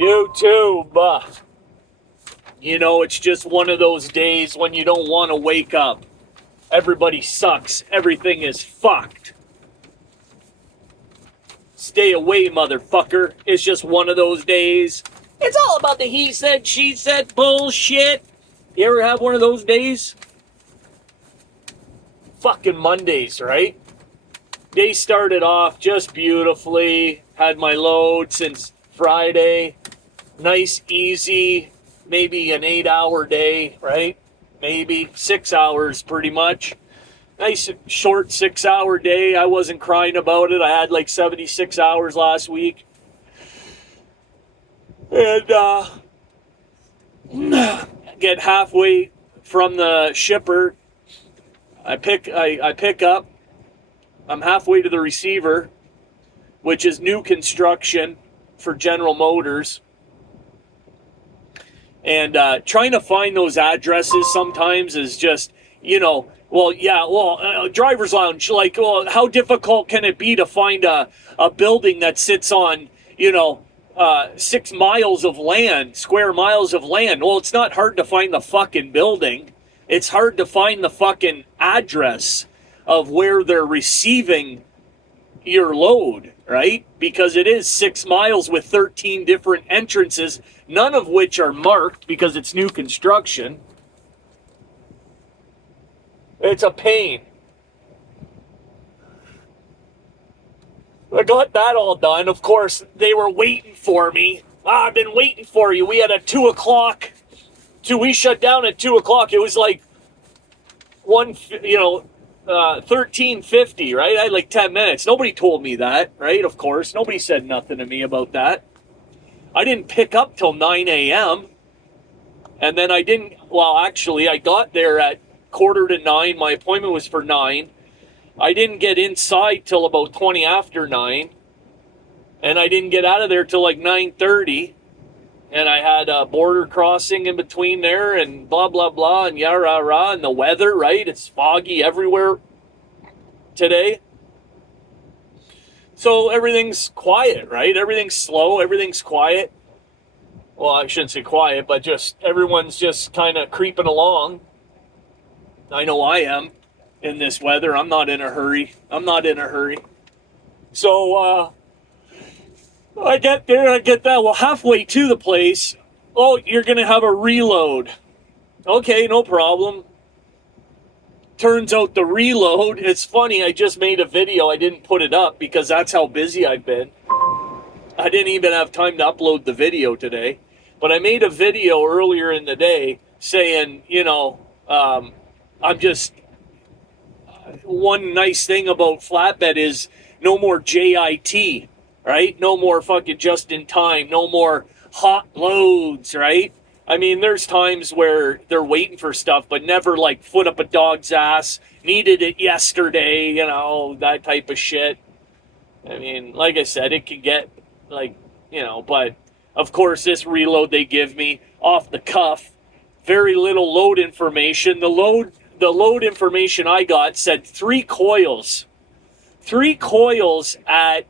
YouTube. You know, it's just one of those days when you don't want to wake up. Everybody sucks. Everything is fucked. Stay away, motherfucker. It's just one of those days. It's all about the he said, she said bullshit. You ever have one of those days? Fucking Mondays, right? Day started off just beautifully. Had my load since Friday. Nice, easy, maybe an 8-hour day, right? Maybe 6 hours pretty much. Nice short 6-hour day. I wasn't crying about it. I had like 76 hours last week. And get halfway from the shipper. I pick up. I'm halfway to the receiver, which is new construction for General Motors. And trying to find those addresses sometimes is just, driver's lounge. Like, well, how difficult can it be to find a building that sits on, 6 miles of land, square miles of land? Well, it's not hard to find the fucking building. It's hard to find the fucking address of where they're receiving your load, right? Because it is 6 miles with 13 different entrances, none of which are marked because it's new construction. It's a pain. I got that all done. Of course, they were waiting for me. I've been waiting for you. We had a 2 o'clock. We shut down at 2 o'clock. It was like 13:50, right? I had like 10 minutes. Nobody told me that, right? Of course. Nobody said nothing to me about that. I didn't pick up till 9 a.m. And then I got there at 8:45. My appointment was for 9. I didn't get inside till about 20 after 9. And I didn't get out of there till like 9:30. And I had a border crossing in between there and blah, blah, blah, and yah-rah-rah. And the weather, right? It's foggy everywhere today. So everything's quiet, right? Everything's slow. Everything's quiet. Well, I shouldn't say quiet, but just everyone's just kind of creeping along. I know I am in this weather. I'm not in a hurry. So, I get there, I get that. Well, halfway to the place, oh, you're going to have a reload. Okay, no problem. Turns out the reload, it's funny, I just made a video. I didn't put it up because that's how busy I've been. I didn't even have time to upload the video today. But I made a video earlier in the day saying, one nice thing about flatbed is no more JIT. Right? No more fucking just in time. No more hot loads, right? I mean, there's times where they're waiting for stuff, but never like foot up a dog's ass. Needed it yesterday, that type of shit. I mean, like I said, it can get but of course this reload they give me off the cuff, very little load information. The load information I got said 3 coils. 3 coils at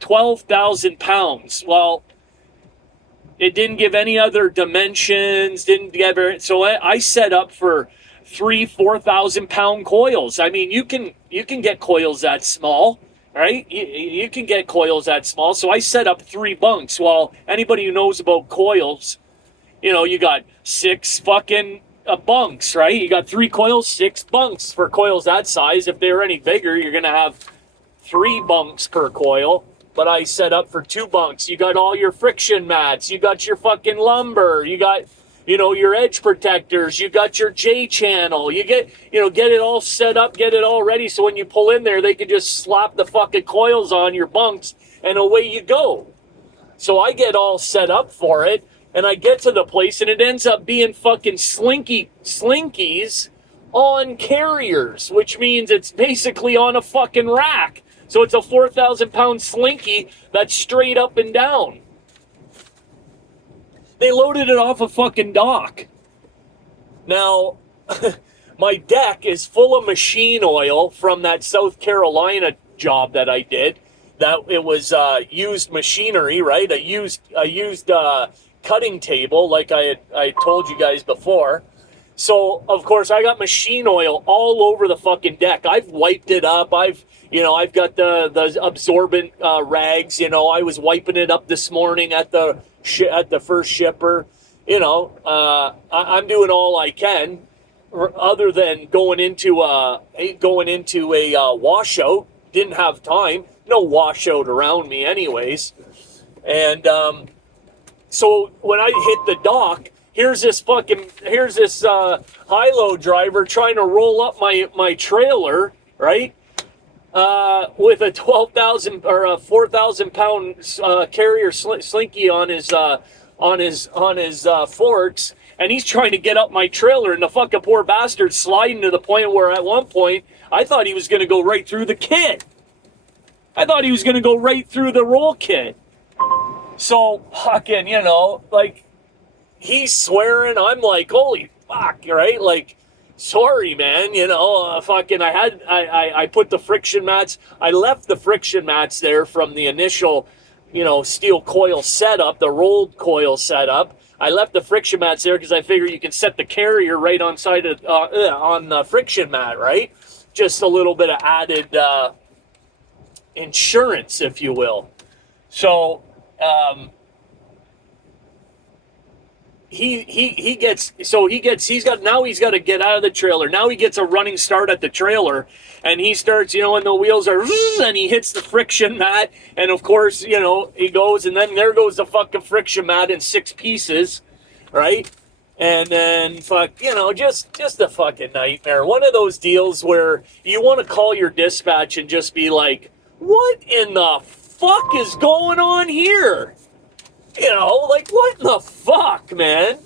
12,000 pounds. Well, it didn't give any other dimensions, so I set up for 4,000 pound coils. I mean, you can get coils that small, right? You can get coils that small. So I set up 3 bunks. Well, anybody who knows about coils, you got 6 fucking bunks, right? You got 3 coils, 6 bunks for coils that size. If they're any bigger, you're going to have 3 bunks per coil. But I set up for 2 bunks. You got all your friction mats. You got your fucking lumber. You got, your edge protectors. You got your J channel. You get it all set up, get it all ready. So when you pull in there, they can just slap the fucking coils on your bunks and away you go. So I get all set up for it. And I get to the place and it ends up being fucking slinkies on carriers, which means it's basically on a fucking rack. So it's a 4,000 pound slinky that's straight up and down. They loaded it off a fucking dock. Now, my deck is full of machine oil from that South Carolina job that I did. that it was used machinery, right? A used cutting table, like I told you guys before. So of course I got machine oil all over the fucking deck. I've wiped it up. I've got the absorbent rags. I was wiping it up this morning at the first shipper. I'm doing all I can, other than going into a washout. Didn't have time. No washout around me, anyways. And so when I hit the dock, here's this high-low driver trying to roll up my trailer, right? With a 12,000 or a 4,000 pound carrier slinky on his forks, and he's trying to get up my trailer, and the fucking poor bastard's sliding to the point where at one point I thought he was going to go right through the kit. I thought he was going to go right through the roll kit. So fucking, like, he's swearing. I'm like, holy fuck, right? Like, sorry, man. Fucking, I put the friction mats. I left the friction mats there from the initial, steel coil setup, the rolled coil setup. I left the friction mats there because I figure you can set the carrier right on the friction mat, right? Just a little bit of added insurance, if you will. So he's got to get out of the trailer. Now he gets a running start at the trailer, and he starts, and the wheels are, and he hits the friction mat, and of course, he goes, and then there goes the fucking friction mat in 6 pieces, right? And then just a fucking nightmare. One of those deals where you want to call your dispatch and just be like, what in the fuck is going on here? Like, what in the fuck, man?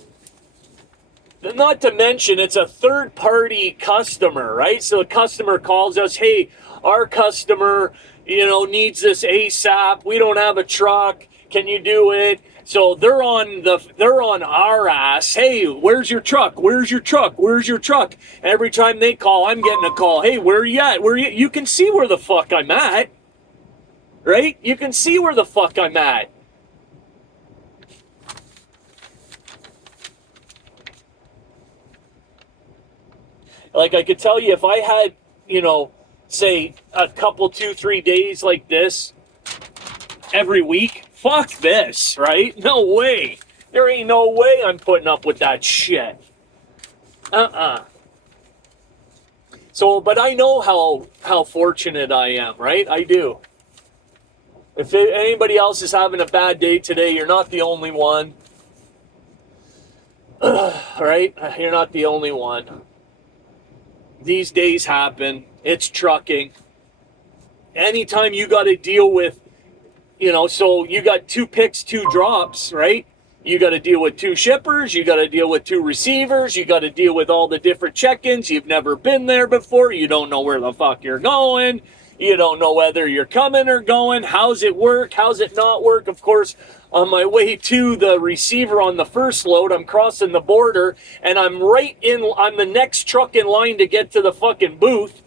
Not to mention, it's a third-party customer, right? So a customer calls us, hey, our customer, needs this ASAP. We don't have a truck. Can you do it? So they're on our ass. Hey, where's your truck? Where's your truck? Where's your truck? And every time they call, I'm getting a call. Hey, where are you at? You can see where the fuck I'm at, right? You can see where the fuck I'm at. Like, I could tell you, if I had, say a couple, 2-3 days like this every week, fuck this, right? No way. There ain't no way I'm putting up with that shit. So, but I know how fortunate I am, right? I do. If anybody else is having a bad day today, you're not the only one. Right? You're not the only one. These days happen. It's trucking. Anytime you got to deal with, so you got 2 picks, 2 drops, right? You got to deal with 2 shippers. You got to deal with 2 receivers. You got to deal with all the different check-ins. You've never been there before. You don't know where the fuck you're going. You don't know whether you're coming or going. How's it work? How's it not work? Of course, on my way to the receiver on the first load, I'm crossing the border, and I'm the next truck in line to get to the fucking booth,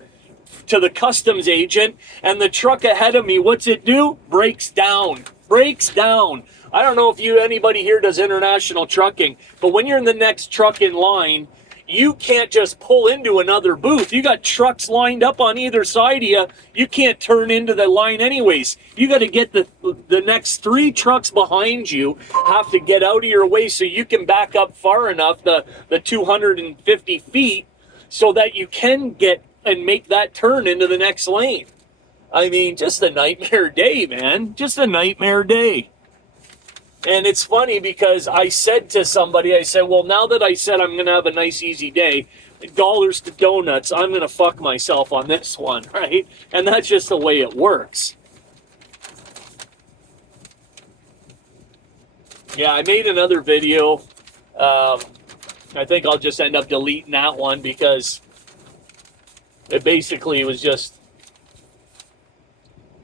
to the customs agent, and the truck ahead of me, what's it do? Breaks down. I don't know if anybody here does international trucking, but when you're in the next truck in line, you can't just pull into another booth. You got trucks lined up on either side of you. You can't turn into the line anyways. You got to get the next 3 trucks behind you have to get out of your way so you can back up far enough, the 250 feet, so that you can get and make that turn into the next lane. I mean, just a nightmare day, man. Just a nightmare day. And it's funny because I said to somebody, well, now that I said I'm going to have a nice, easy day, dollars to donuts, I'm going to fuck myself on this one, right? And that's just the way it works. Yeah, I made another video. I think I'll just end up deleting that one because it basically was just,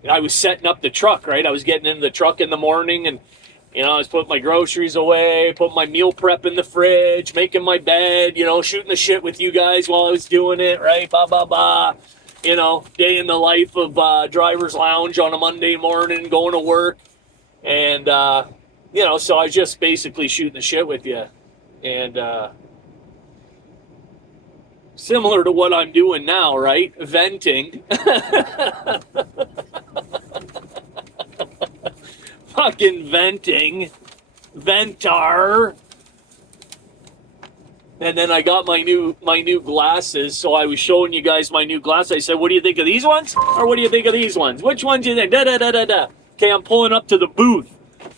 I was setting up the truck, right? I was getting in the truck in the morning and I was putting my groceries away, putting my meal prep in the fridge, making my bed, shooting the shit with you guys while I was doing it, right? you know, day in the life of driver's lounge on a Monday morning, going to work. And, you know, so I was just basically shooting the shit with you. And similar to what I'm doing now, right? Venting. Fucking venting. Ventar. And then I got my new glasses, so I was showing you guys my new glasses. I said, what do you think of these ones? Or what do you think of these ones? Which ones do you think? Da-da-da-da-da. Okay, I'm pulling up to the booth.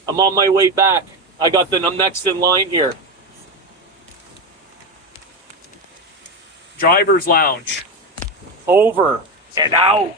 I'm on my way back. I'm next in line here. Driver's lounge. Over and out.